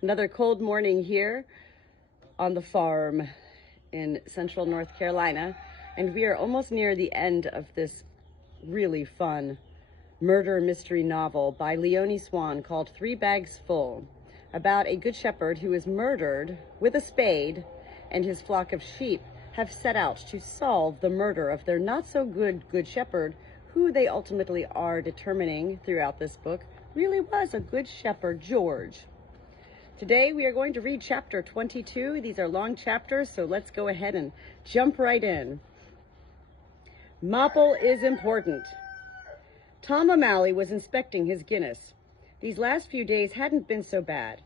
Another cold morning here on the farm in central North Carolina, and we are almost near the end of this really fun murder mystery novel by Leonie Swann called 3 Bags Full, about a good shepherd who is murdered with a spade, and his flock of sheep have set out to solve the murder of their not-so-good shepherd, who they ultimately are determining throughout this book really was a good shepherd, George. Today we are going to read chapter 22. These are long chapters, so let's go ahead and jump right in. Mopple is important. Tom O'Malley was inspecting his Guinness. These last few days hadn't been so bad.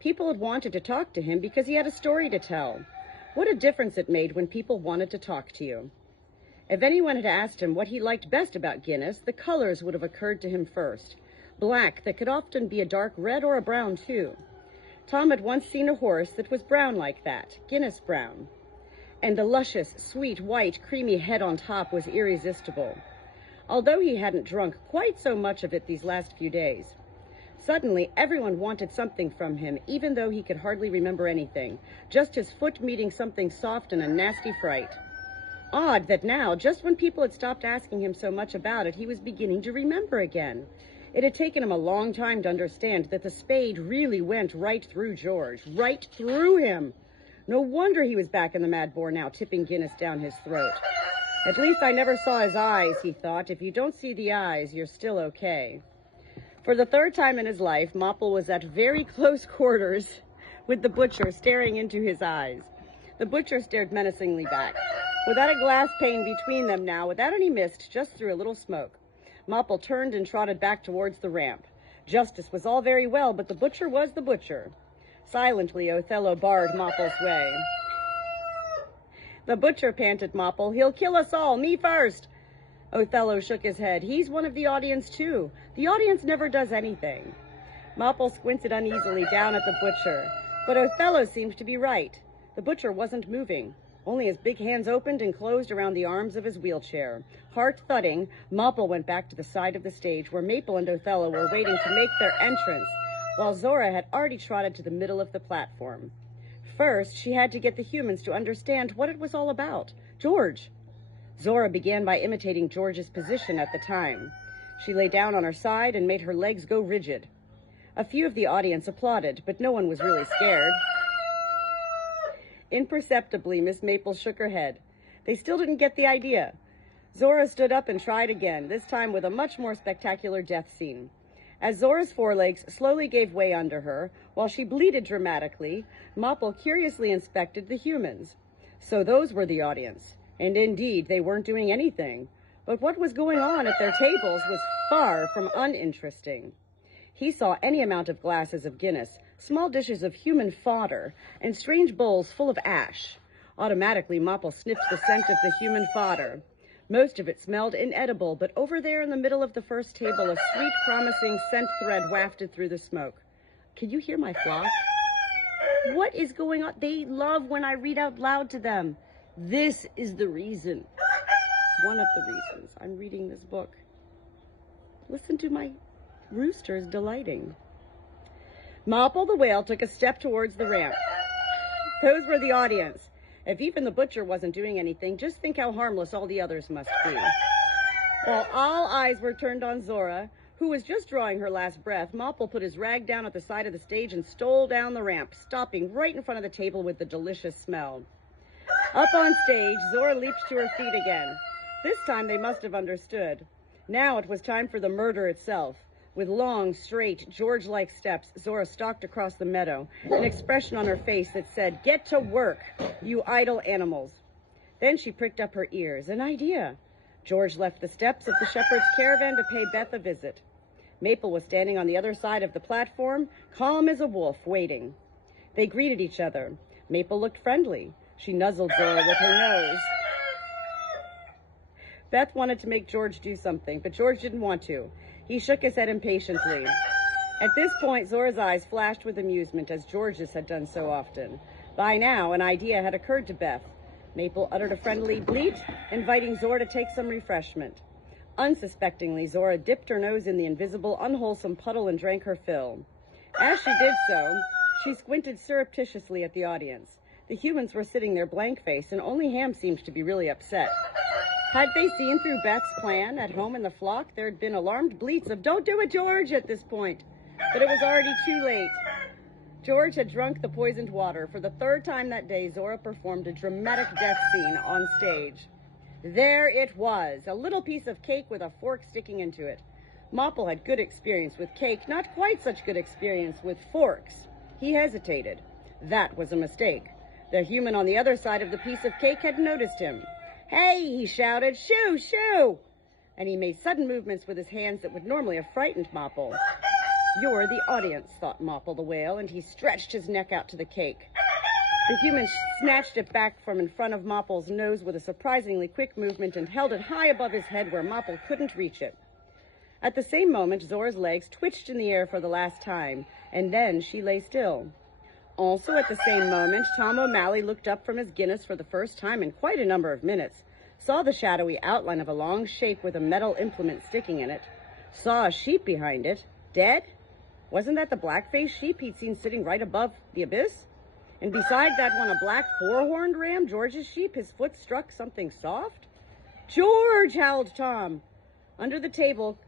People had wanted to talk to him because he had a story to tell. What a difference it made when people wanted to talk to you. If anyone had asked him what he liked best about Guinness, the colors would have occurred to him first. Black that could often be a dark red or a brown too. Tom had once seen a horse that was brown like that, Guinness brown. And the luscious, sweet, white, creamy head on top was irresistible. Although he hadn't drunk quite so much of it these last few days. Suddenly, everyone wanted something from him, even though he could hardly remember anything. Just his foot meeting something soft and a nasty fright. Odd that now, just when people had stopped asking him so much about it, he was beginning to remember again. It had taken him a long time to understand that the spade really went right through George, right through him. No wonder he was back in the Mad Boar now, tipping Guinness down his throat. At least I never saw his eyes, he thought. If you don't see the eyes, you're still okay. For the third time in his life, Mopple was at very close quarters with the butcher staring into his eyes. The butcher stared menacingly back, without a glass pane between them now, without any mist, just through a little smoke. Mopple turned and trotted back towards the ramp. Justice was all very well, but the butcher was the butcher. Silently, Othello barred Mopple's way. The butcher, panted Mopple. He'll kill us all, me first. Othello shook his head. He's one of the audience, too. The audience never does anything. Mopple squinted uneasily down at the butcher, but Othello seemed to be right. The butcher wasn't moving. Only his big hands opened and closed around the arms of his wheelchair. Heart thudding, Mopple went back to the side of the stage where Maple and Othello were waiting to make their entrance, while Zora had already trotted to the middle of the platform. First, she had to get the humans to understand what it was all about. George. Zora began by imitating George's position at the time. She lay down on her side and made her legs go rigid. A few of the audience applauded, but no one was really scared. Imperceptibly, Miss Maple shook her head. They still didn't get the idea. Zora stood up and tried again, this time with a much more spectacular death scene. As Zora's forelegs slowly gave way under her, while she bleated dramatically, Mopple curiously inspected the humans. So those were the audience, and indeed they weren't doing anything. But what was going on at their tables was far from uninteresting. He saw any amount of glasses of Guinness, small dishes of human fodder, and strange bowls full of ash. Automatically, Mopple sniffed the scent of the human fodder. Most of it smelled inedible, but over there in the middle of the first table, a sweet, promising scent thread wafted through the smoke. Can you hear my flock? What is going on? They love when I read out loud to them. This is the reason. One of the reasons I'm reading this book. Listen to my roosters delighting. Mopple the whale took a step towards the ramp. Those were the audience. If even the butcher wasn't doing anything, just think how harmless all the others must be. While all eyes were turned on Zora, who was just drawing her last breath, Mopple put his rag down at the side of the stage and stole down the ramp, stopping right in front of the table with the delicious smell. Up on stage, Zora leaped to her feet again. This time they must have understood. Now it was time for the murder itself. With long, straight, George-like steps, Zora stalked across the meadow, an expression on her face that said, "Get to work, you idle animals." Then she pricked up her ears. An idea. George left the steps of the shepherd's caravan to pay Beth a visit. Maple was standing on the other side of the platform, calm as a wolf, waiting. They greeted each other. Maple looked friendly. She nuzzled Zora with her nose. Beth wanted to make George do something, but George didn't want to. He shook his head impatiently. At this point, Zora's eyes flashed with amusement, as George's had done so often. By now, an idea had occurred to Beth. Maple uttered a friendly bleat, inviting Zora to take some refreshment. Unsuspectingly, Zora dipped her nose in the invisible, unwholesome puddle and drank her fill. As she did so, She squinted surreptitiously at the audience. The humans were sitting there blank-faced, and only Ham seemed to be really upset. Had they seen through Beth's plan at home in the flock, there had been alarmed bleats of, "Don't do it, George," at this point. But it was already too late. George had drunk the poisoned water. For the third time that day, Zora performed a dramatic death scene on stage. There it was, a little piece of cake with a fork sticking into it. Mopple had good experience with cake, not quite such good experience with forks. He hesitated. That was a mistake. The human on the other side of the piece of cake had noticed him. "Hey," he shouted, "shoo, shoo!" And he made sudden movements with his hands that would normally have frightened Mopple. "You're the audience," thought Mopple the whale, and he stretched his neck out to the cake. The human snatched it back from in front of Mopple's nose with a surprisingly quick movement and held it high above his head where Mopple couldn't reach it. At the same moment, Zora's legs twitched in the air for the last time, and then she lay still. Also at the same moment, Tom O'Malley looked up from his Guinness for the first time in quite a number of minutes, saw the shadowy outline of a long shape with a metal implement sticking in it, saw a sheep behind it. Dead? Wasn't that the black-faced sheep he'd seen sitting right above the abyss? And beside that one, a black four-horned ram, George's sheep, his foot struck something soft? "George!" howled Tom. Under the table,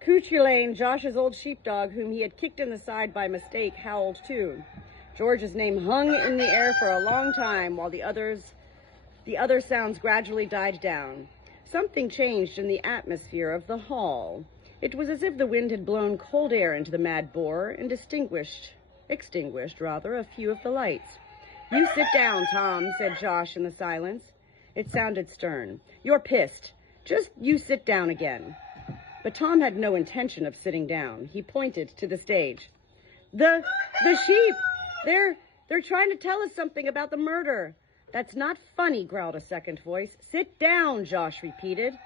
Cuchulain, Josh's old sheepdog, whom he had kicked in the side by mistake, howled too. George's name hung in the air for a long time while the other sounds gradually died down. Something changed in the atmosphere of the hall. It was as if the wind had blown cold air into the mad boar and extinguished a few of the lights. "You sit down, Tom," said Josh in the silence. It sounded stern. "You're pissed. Just you sit down again." But Tom had no intention of sitting down. He pointed to the stage. The sheep! They're trying to tell us something about the murder." "That's not funny," growled a second voice. "Sit down," Josh repeated.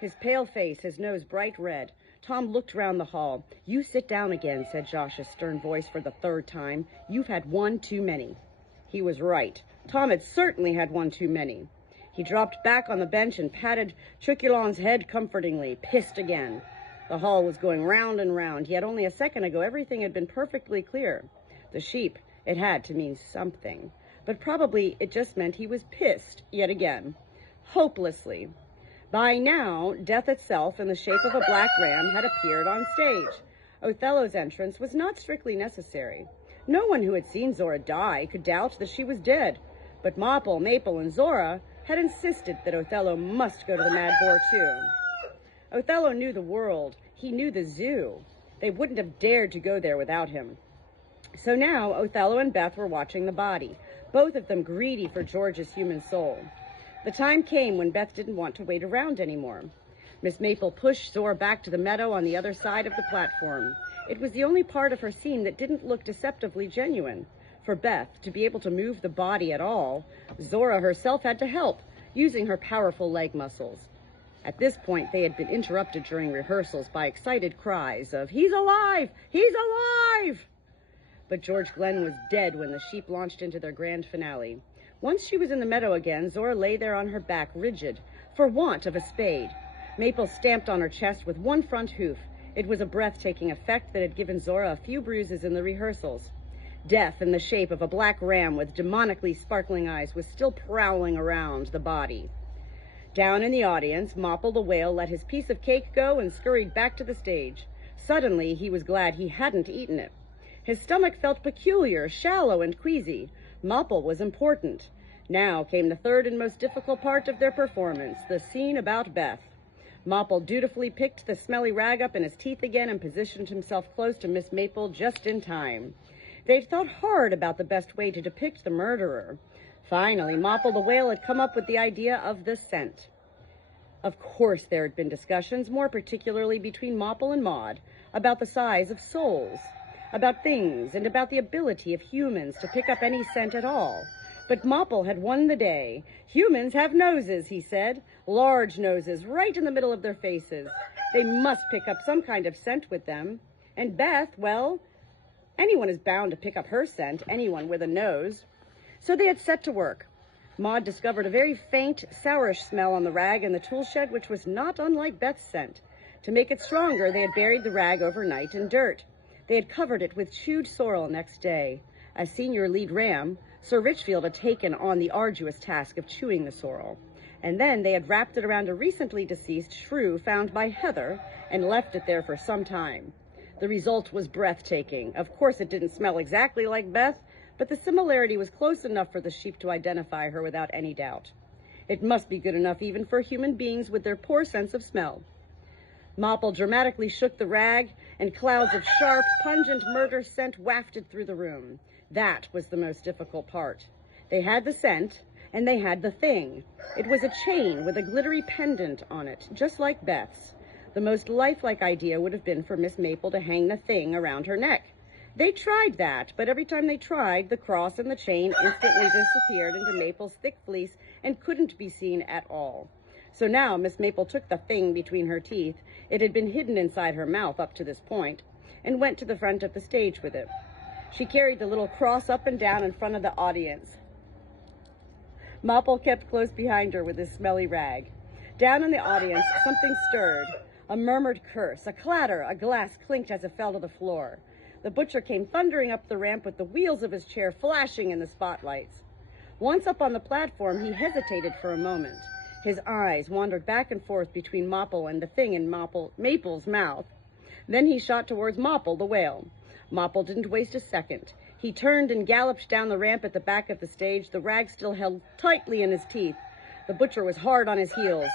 His pale face, his nose bright red. Tom looked round the hall. "You sit down again," said Josh's stern voice for the third time. "You've had one too many." He was right. Tom had certainly had one too many. He dropped back on the bench and patted Chuculan's head comfortingly, pissed again. The hall was going round and round, yet only a second ago everything had been perfectly clear. The sheep, it had to mean something. But probably it just meant he was pissed, yet again. Hopelessly. By now, death itself, in the shape of a black ram, had appeared on stage. Othello's entrance was not strictly necessary. No one who had seen Zora die could doubt that she was dead. But Mopple, Maple, and Zora had insisted that Othello must go to the mad boar too. Othello knew the world. He knew the zoo. They wouldn't have dared to go there without him. So now Othello and Beth were watching the body, both of them greedy for George's human soul. The time came when Beth didn't want to wait around anymore. Miss Maple pushed Zora back to the meadow on the other side of the platform. It was the only part of her scene that didn't look deceptively genuine. For Beth to be able to move the body at all, Zora herself had to help, using her powerful leg muscles. At this point, they had been interrupted during rehearsals by excited cries of, "He's alive! He's alive!" But George Glenn was dead when the sheep launched into their grand finale. Once she was in the meadow again, Zora lay there on her back, rigid, for want of a spade. Maple stamped on her chest with one front hoof. It was a breathtaking effect that had given Zora a few bruises in the rehearsals. Death in the shape of a black ram with demonically sparkling eyes was still prowling around the body. Down in the audience, Mopple the whale let his piece of cake go and scurried back to the stage. Suddenly, he was glad he hadn't eaten it. His stomach felt peculiar, shallow, and queasy. Mopple was important. Now came the third and most difficult part of their performance, the scene about Beth. Mopple dutifully picked the smelly rag up in his teeth again and positioned himself close to Miss Maple just in time. They'd thought hard about the best way to depict the murderer. Finally, Mopple the whale had come up with the idea of the scent. Of course there had been discussions, more particularly between Mopple and Maud, about the size of souls, about things, and about the ability of humans to pick up any scent at all. But Mopple had won the day. "Humans have noses," he said, "large noses, right in the middle of their faces. They must pick up some kind of scent with them. And Beth, well, anyone is bound to pick up her scent, anyone with a nose." So they had set to work. Maud discovered a very faint, sourish smell on the rag in the tool shed, which was not unlike Beth's scent. To make it stronger, they had buried the rag overnight in dirt. They had covered it with chewed sorrel next day. As senior lead ram, Sir Richfield had taken on the arduous task of chewing the sorrel. And then they had wrapped it around a recently deceased shrew found by Heather and left it there for some time. The result was breathtaking. Of course, it didn't smell exactly like Beth, but the similarity was close enough for the sheep to identify her without any doubt. It must be good enough even for human beings with their poor sense of smell. Mopple dramatically shook the rag, and clouds of sharp, pungent murder scent wafted through the room. That was the most difficult part. They had the scent, and they had the thing. It was a chain with a glittery pendant on it, just like Beth's. The most lifelike idea would have been for Miss Maple to hang the thing around her neck. They tried that, but every time they tried, the cross and the chain instantly disappeared into Maple's thick fleece and couldn't be seen at all. So now Miss Maple took the thing between her teeth. It had been hidden inside her mouth up to this point, and went to the front of the stage with it. She carried the little cross up and down in front of the audience. Mopple kept close behind her with his smelly rag. Down in the audience, something stirred. A murmured curse, a clatter, a glass clinked as it fell to the floor. The butcher came thundering up the ramp with the wheels of his chair flashing in the spotlights. Once up on the platform, he hesitated for a moment. His eyes wandered back and forth between Mopple and the thing in Maple's mouth. Then he shot towards Mopple, the whale. Mopple didn't waste a second. He turned and galloped down the ramp at the back of the stage, the rag still held tightly in his teeth. The butcher was hard on his heels.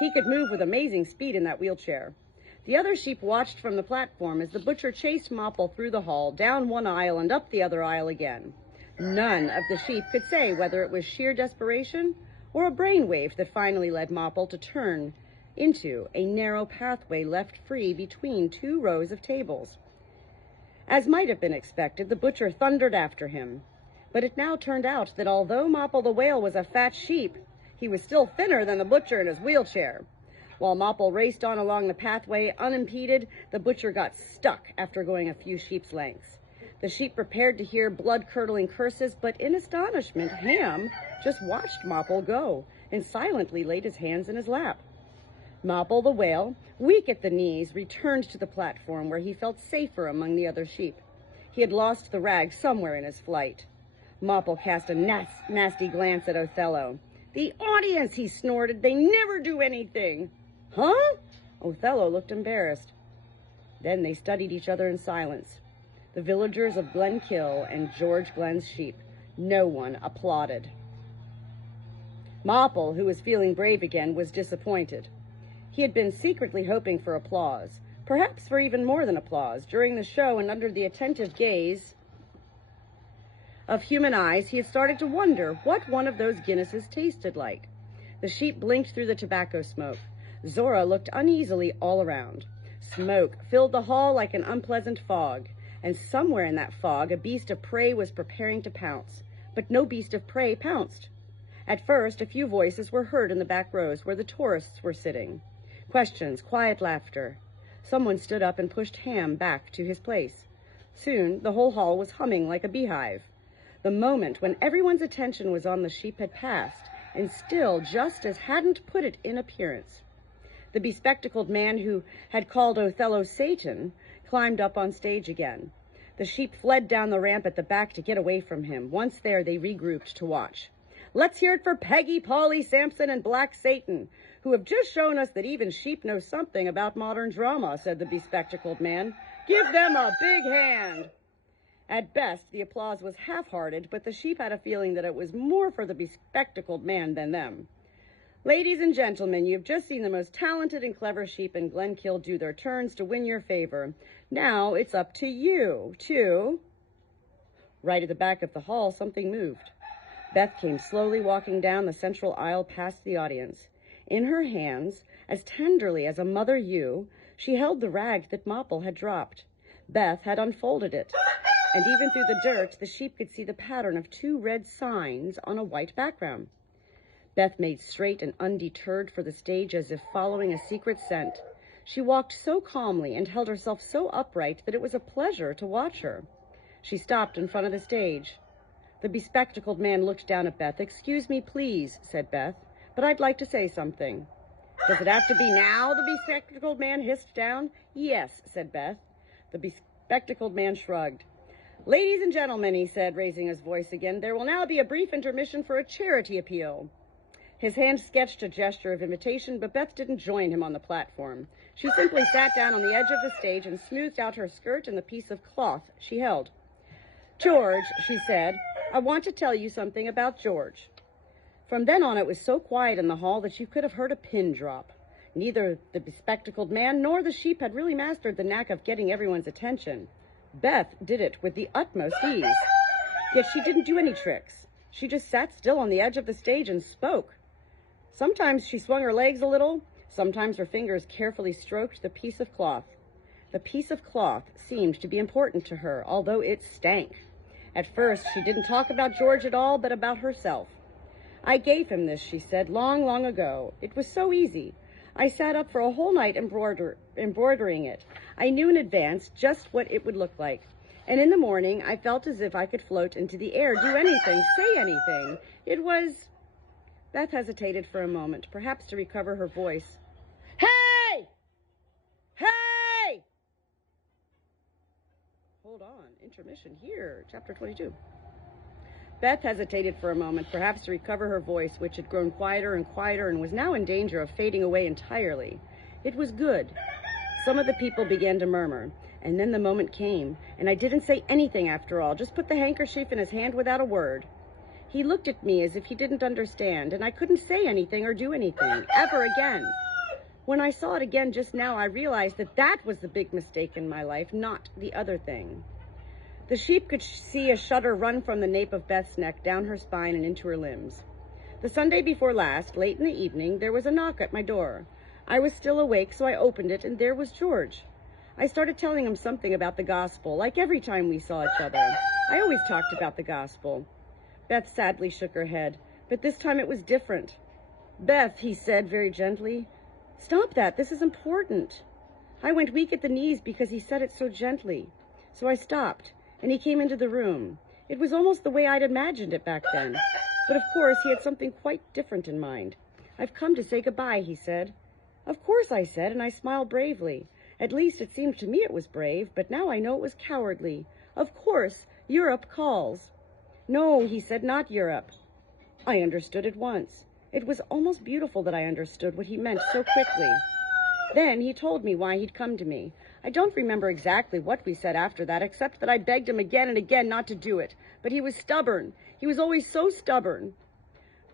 He could move with amazing speed in that wheelchair. The other sheep watched from the platform as the butcher chased Mopple through the hall, down one aisle and up the other aisle again. None of the sheep could say whether it was sheer desperation or a brainwave that finally led Mopple to turn into a narrow pathway left free between two rows of tables. As might have been expected, the butcher thundered after him. But it now turned out that although Mopple the whale was a fat sheep, he was still thinner than the butcher in his wheelchair. While Mopple raced on along the pathway unimpeded, the butcher got stuck after going a few sheep's lengths. The sheep prepared to hear blood-curdling curses, but in astonishment, Ham just watched Mopple go and silently laid his hands in his lap. Mopple the whale, weak at the knees, returned to the platform where he felt safer among the other sheep. He had lost the rag somewhere in his flight. Mopple cast a nasty glance at Othello. "The audience," he snorted. "They never do anything." "Huh?" Othello looked embarrassed. Then they studied each other in silence. The villagers of Glenkill and George Glen's sheep. No one applauded. Mopple, who was feeling brave again, was disappointed. He had been secretly hoping for applause, perhaps for even more than applause. During the show and under the attentive gaze of human eyes, he had started to wonder what one of those Guinnesses tasted like. The sheep blinked through the tobacco smoke. Zora looked uneasily all around. Smoke filled the hall like an unpleasant fog, and somewhere in that fog a beast of prey was preparing to pounce. But no beast of prey pounced. At first, a few voices were heard in the back rows where the tourists were sitting. Questions, quiet laughter. Someone stood up and pushed Ham back to his place. Soon, the whole hall was humming like a beehive. The moment when everyone's attention was on the sheep had passed, and still Justice hadn't put it in appearance. The bespectacled man who had called Othello Satan climbed up on stage again. The sheep fled down the ramp at the back to get away from him. Once there, they regrouped to watch. "Let's hear it for Peggy, Polly, Samson, and Black Satan, who have just shown us that even sheep know something about modern drama," said the bespectacled man. "Give them a big hand." At best, the applause was half-hearted, but the sheep had a feeling that it was more for the bespectacled man than them. "Ladies and gentlemen, you've just seen the most talented and clever sheep in Glenkill do their turns to win your favor. Now it's up to you to..." Right at the back of the hall, something moved. Beth came slowly walking down the central aisle past the audience. In her hands, as tenderly as a mother ewe, she held the rag that Mopple had dropped. Beth had unfolded it, and even through the dirt, the sheep could see the pattern of two red signs on a white background. Beth made straight and undeterred for the stage as if following a secret scent. She walked so calmly and held herself so upright that it was a pleasure to watch her. She stopped in front of the stage. The bespectacled man looked down at Beth. "Excuse me, please," said Beth, "but I'd like to say something." "Does it have to be now?" the bespectacled man hissed down. "Yes," said Beth. The Spectacled man shrugged. "Ladies and gentlemen," he said, raising his voice again, "there will now be a brief intermission for a charity appeal." His hand sketched a gesture of invitation, but Beth didn't join him on the platform. She simply sat down on the edge of the stage and smoothed out her skirt and the piece of cloth she held. "George," she said, "I want to tell you something about George." From then on, it was so quiet in the hall that you could have heard a pin drop. Neither the bespectacled man nor the sheep had really mastered the knack of getting everyone's attention. Beth did it with the utmost ease. Yet she didn't do any tricks. She just sat still on the edge of the stage and spoke. Sometimes she swung her legs a little. Sometimes her fingers carefully stroked the piece of cloth. The piece of cloth seemed to be important to her, although it stank. At first, she didn't talk about George at all, but about herself. "I gave him this," she said, "long, long ago. It was so easy. I sat up for a whole night embroidering it. I knew in advance just what it would look like. And in the morning, I felt as if I could float into the air, do anything, say anything. It was..." Beth hesitated for a moment, perhaps to recover her voice. "Hey! Hey!" Hold on, intermission here, chapter 22. Beth hesitated for a moment, perhaps to recover her voice, which had grown quieter and quieter and was now in danger of fading away entirely. It was good. Some of the people began to murmur, and then the moment came, and I didn't say anything after all, just put the handkerchief in his hand without a word. He looked at me as if he didn't understand, and I couldn't say anything or do anything, ever again. When I saw it again just now, I realized that that was the big mistake in my life, not the other thing. The sheep could see a shudder run from the nape of Beth's neck down her spine and into her limbs. The Sunday before last, late in the evening, there was a knock at my door. I was still awake, so I opened it, and there was George. I started telling him something about the gospel, like every time we saw each other. I always talked about the gospel. Beth sadly shook her head, but this time it was different. "Beth," he said very gently, "stop that. This is important." I went weak at the knees because he said it so gently. So I stopped, and he came into the room. It was almost the way I'd imagined it back then. But of course, he had something quite different in mind. "I've come to say goodbye," he said. "Of course," I said, and I smiled bravely. At least it seemed to me it was brave, but now I know it was cowardly. "Of course, Europe calls." "No," he said, "not Europe." I understood at once. It was almost beautiful that I understood what he meant so quickly. Then he told me why he'd come to me. I don't remember exactly what we said after that, except that I begged him again and again not to do it. But he was stubborn. He was always so stubborn.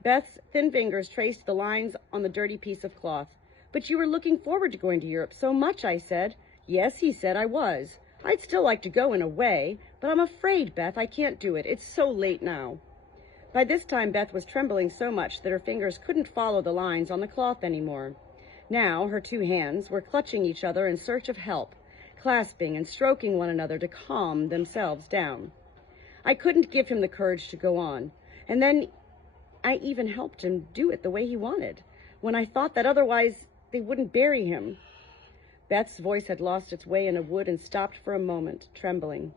Beth's thin fingers traced the lines on the dirty piece of cloth. "But you were looking forward to going to Europe so much," I said. "Yes," he said, "I was. I'd still like to go in a way, but I'm afraid, Beth, I can't do it. It's so late now." By this time, Beth was trembling so much that her fingers couldn't follow the lines on the cloth anymore. Now her two hands were clutching each other in search of help, clasping and stroking one another to calm themselves down. I couldn't give him the courage to go on, and then I even helped him do it the way he wanted, when I thought that otherwise they wouldn't bury him. Beth's voice had lost its way in a wood and stopped for a moment, trembling.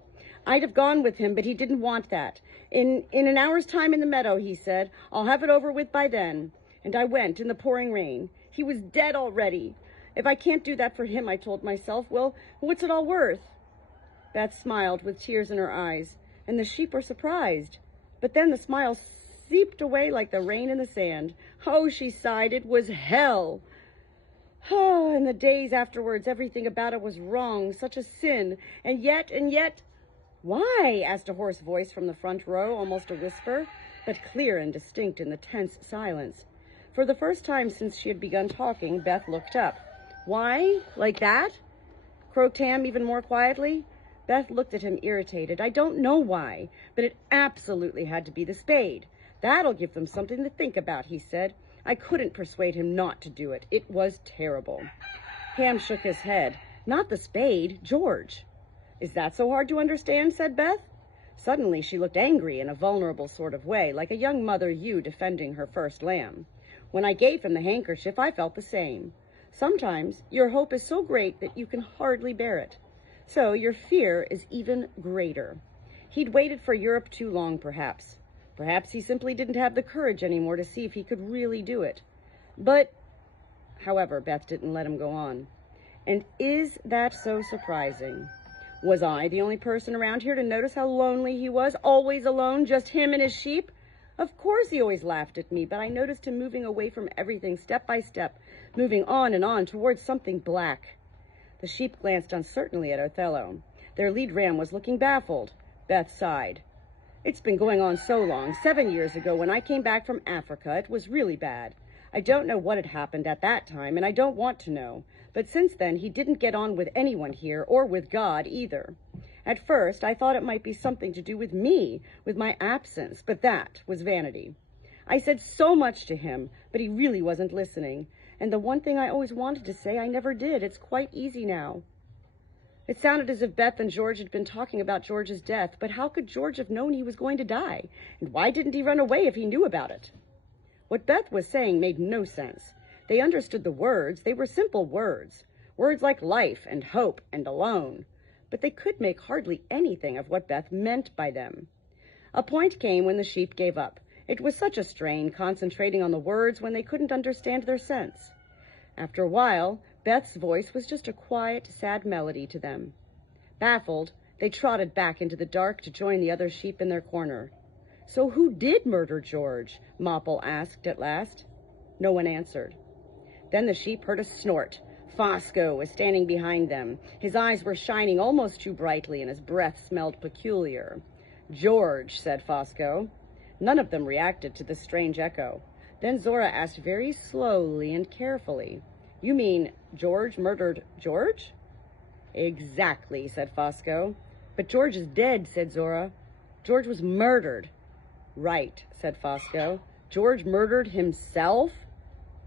"I'd have gone with him, but he didn't want that. In an hour's time in the meadow," he said. "I'll have it over with by then." And I went in the pouring rain. He was dead already. If I can't do that for him, I told myself, well, what's it all worth? Beth smiled with tears in her eyes, and the sheep were surprised. But then the smile seeped away like the rain in the sand. "Oh," she sighed, "it was hell." Oh, and the days afterwards, everything about it was wrong, such a sin. And yet... "Why?" asked a hoarse voice from the front row, almost a whisper, but clear and distinct in the tense silence. For the first time since she had begun talking, Beth looked up. "Why? Like that?" croaked Ham even more quietly. Beth looked at him irritated. "I don't know why, but it absolutely had to be the spade. That'll give them something to think about," he said. "I couldn't persuade him not to do it. It was terrible." Ham shook his head. "Not the spade, George." "Is that so hard to understand?" said Beth. Suddenly she looked angry in a vulnerable sort of way, like a young mother ewe defending her first lamb. "When I gave him the handkerchief, I felt the same. Sometimes your hope is so great that you can hardly bear it. So your fear is even greater. He'd waited for Europe too long, perhaps. Perhaps he simply didn't have the courage anymore to see if he could really do it. But..." However, Beth didn't let him go on. "And is that so surprising? Was I the only person around here to notice how lonely he was, always alone, just him and his sheep? Of course he always laughed at me, but I noticed him moving away from everything step by step, moving on and on towards something black. The sheep glanced uncertainly at Othello. Their lead ram was looking baffled. Beth sighed. It's been going on so long. 7 years ago, when I came back from Africa, it was really bad. I don't know what had happened at that time, and I don't want to know. But since then, he didn't get on with anyone here, or with God either. At first, I thought it might be something to do with me, with my absence, but that was vanity. I said so much to him, but he really wasn't listening. And the one thing I always wanted to say, I never did. It's quite easy now. It sounded as if Beth and George had been talking about George's death, but how could George have known he was going to die? And why didn't he run away if he knew about it? What Beth was saying made no sense. They understood the words. They were simple words. Words like life and hope and alone. But they could make hardly anything of what Beth meant by them. A point came when the sheep gave up. It was such a strain concentrating on the words when they couldn't understand their sense. After a while, Beth's voice was just a quiet, sad melody to them. Baffled, they trotted back into the dark to join the other sheep in their corner. So who did murder George? Mopple asked at last. No one answered. Then the sheep heard a snort. Fosco was standing behind them. His eyes were shining almost too brightly, and his breath smelled peculiar. George, said Fosco. None of them reacted to the strange echo. Then Zora asked very slowly and carefully, You mean George murdered George? Exactly, said Fosco. But George is dead, said Zora. George was murdered. Right, said Fosco. George murdered himself?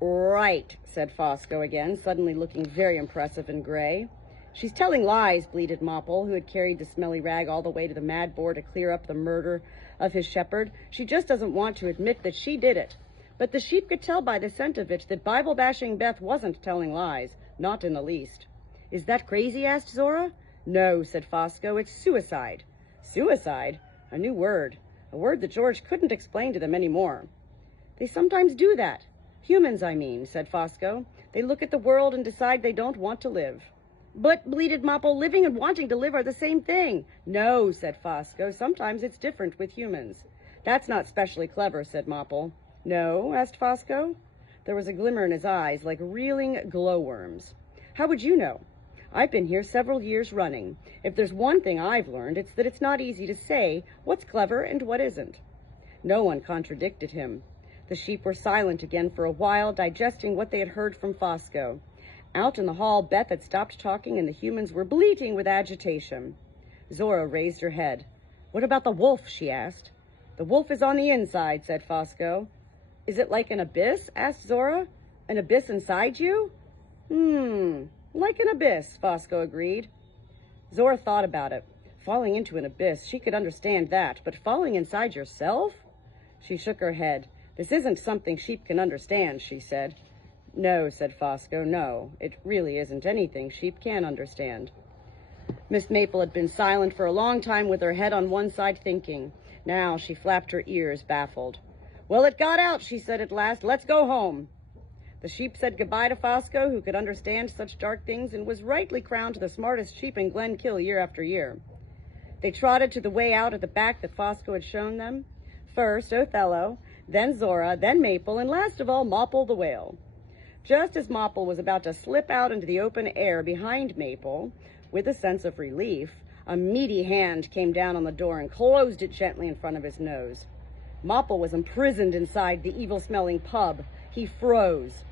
Right, said Fosco again, suddenly looking very impressive and gray. She's telling lies, bleated Mopple, who had carried the smelly rag all the way to the mad boar to clear up the murder of his shepherd. She just doesn't want to admit that she did it. But the sheep could tell by the scent of it that Bible-bashing Beth wasn't telling lies, not in the least. Is that crazy? Asked Zora. No, said Fosco, it's suicide. Suicide? A new word. A word that George couldn't explain to them any more. They sometimes do that. Humans, I mean, said Fosco. They look at the world and decide they don't want to live. But, bleated Mopple, living and wanting to live are the same thing. No, said Fosco. Sometimes it's different with humans. That's not specially clever, said Mopple. No, asked Fosco. There was a glimmer in his eyes, like reeling glowworms. How would you know? I've been here several years running. If there's one thing I've learned, it's that it's not easy to say what's clever and what isn't. No one contradicted him. The sheep were silent again for a while, digesting what they had heard from Fosco. Out in the hall, Beth had stopped talking, and the humans were bleating with agitation. Zora raised her head. What about the wolf? She asked. The wolf is on the inside, said Fosco. Is it like an abyss? Asked Zora. An abyss inside you? Like an abyss, Fosco agreed. Zora thought about it. Falling into an abyss, she could understand that, but falling inside yourself? She shook her head. This isn't something sheep can understand, she said. No, said Fosco, no. It really isn't anything sheep can understand. Miss Maple had been silent for a long time with her head on one side thinking. Now she flapped her ears, baffled. Well, it got out, she said at last. Let's go home. The sheep said goodbye to Fosco, who could understand such dark things and was rightly crowned the smartest sheep in Glenkill year after year. They trotted to the way out at the back that Fosco had shown them. First Othello, then Zora, then Maple, and last of all Mopple the whale. Just as Mopple was about to slip out into the open air behind Maple, with a sense of relief, a meaty hand came down on the door and closed it gently in front of his nose. Mopple was imprisoned inside the evil-smelling pub. He froze.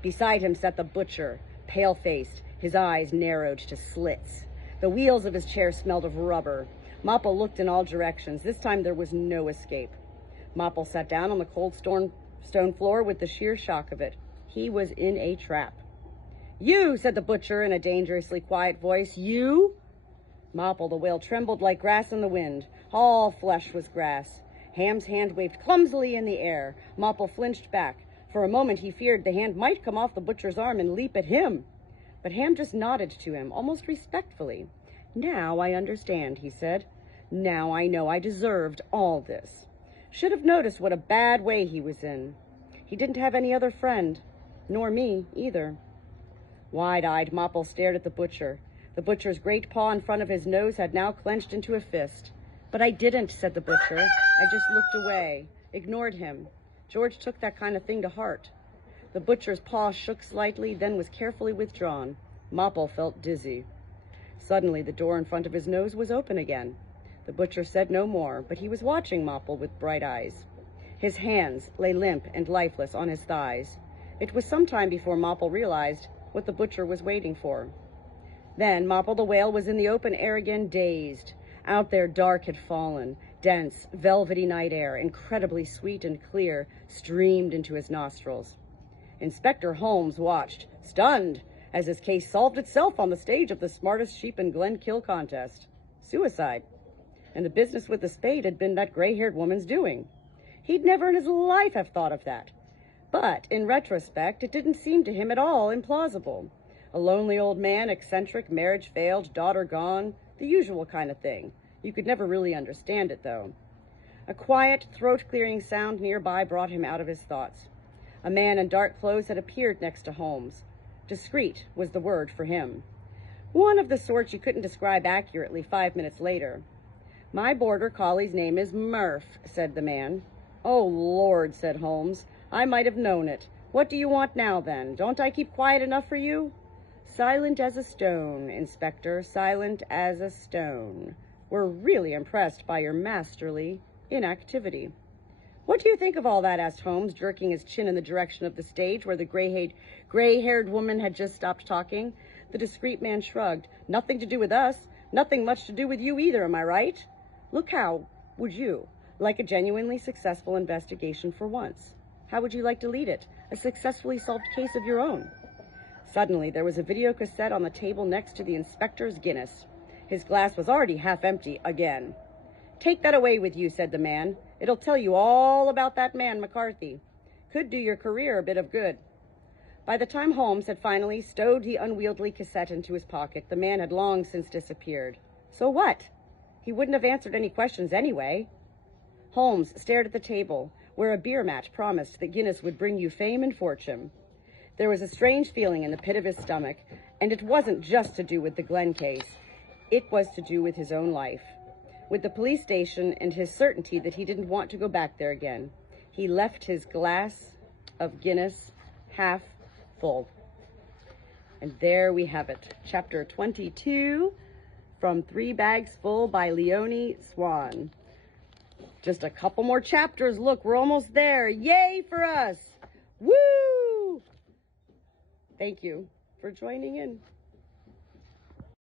Beside him sat the butcher, pale-faced, his eyes narrowed to slits. The wheels of his chair smelled of rubber. Mopple looked in all directions. This time there was no escape. Mopple sat down on the cold stone floor with the sheer shock of it. He was in a trap. You, said the butcher in a dangerously quiet voice. You? Mopple the whale trembled like grass in the wind. All flesh was grass. Ham's hand waved clumsily in the air. Mopple flinched back. For a moment he feared the hand might come off the butcher's arm and leap at him. But Ham just nodded to him, almost respectfully. Now I understand, he said. Now I know I deserved all this. Should have noticed what a bad way he was in. He didn't have any other friend, nor me either. Wide-eyed, Mopple stared at the butcher. The butcher's great paw in front of his nose had now clenched into a fist. "But I didn't," said the butcher. "I just looked away, ignored him. George took that kind of thing to heart." The butcher's paw shook slightly, then was carefully withdrawn. Mopple felt dizzy. Suddenly, the door in front of his nose was open again. The butcher said no more, but he was watching Mopple with bright eyes. His hands lay limp and lifeless on his thighs. It was some time before Mopple realized what the butcher was waiting for. Then Mopple the whale was in the open air again, dazed. Out there, dark had fallen. Dense, velvety night air, incredibly sweet and clear, streamed into his nostrils. Inspector Holmes watched, stunned, as his case solved itself on the stage of the smartest sheep in Glenkill contest. Suicide. And the business with the spade had been that gray-haired woman's doing. He'd never in his life have thought of that. But, in retrospect, it didn't seem to him at all implausible. A lonely old man, eccentric, marriage failed, daughter gone, the usual kind of thing. You could never really understand it, though. A quiet, throat-clearing sound nearby brought him out of his thoughts. A man in dark clothes had appeared next to Holmes. Discreet was the word for him. One of the sorts you couldn't describe accurately 5 minutes later. "My border collie's name is Murph," said the man. "Oh, Lord," said Holmes. "I might have known it. What do you want now, then? Don't I keep quiet enough for you?" "Silent as a stone, Inspector, silent as a stone. We're really impressed by your masterly inactivity." "What do you think of all that?" asked Holmes, jerking his chin in the direction of the stage where the gray-haired woman had just stopped talking. The discreet man shrugged. "Nothing to do with us. Nothing much to do with you either, am I right? Look, how would you like a genuinely successful investigation for once? How would you like to lead it? A successfully solved case of your own?" Suddenly, there was a video cassette on the table next to the inspector's Guinness. His glass was already half empty again. "Take that away with you," said the man. "It'll tell you all about that man, McCarthy. Could do your career a bit of good." By the time Holmes had finally stowed the unwieldy cassette into his pocket, the man had long since disappeared. So what? He wouldn't have answered any questions anyway. Holmes stared at the table, where a beer mat promised that Guinness would bring you fame and fortune. There was a strange feeling in the pit of his stomach, and it wasn't just to do with the Glen case. It was to do with his own life. With the police station and his certainty that he didn't want to go back there again, he left his glass of Guinness half full. And there we have it, chapter 22 from 3 Bags Full by Leonie Swann. Just a couple more chapters. Look, we're almost there. Yay for us! Woo! Thank you for joining in.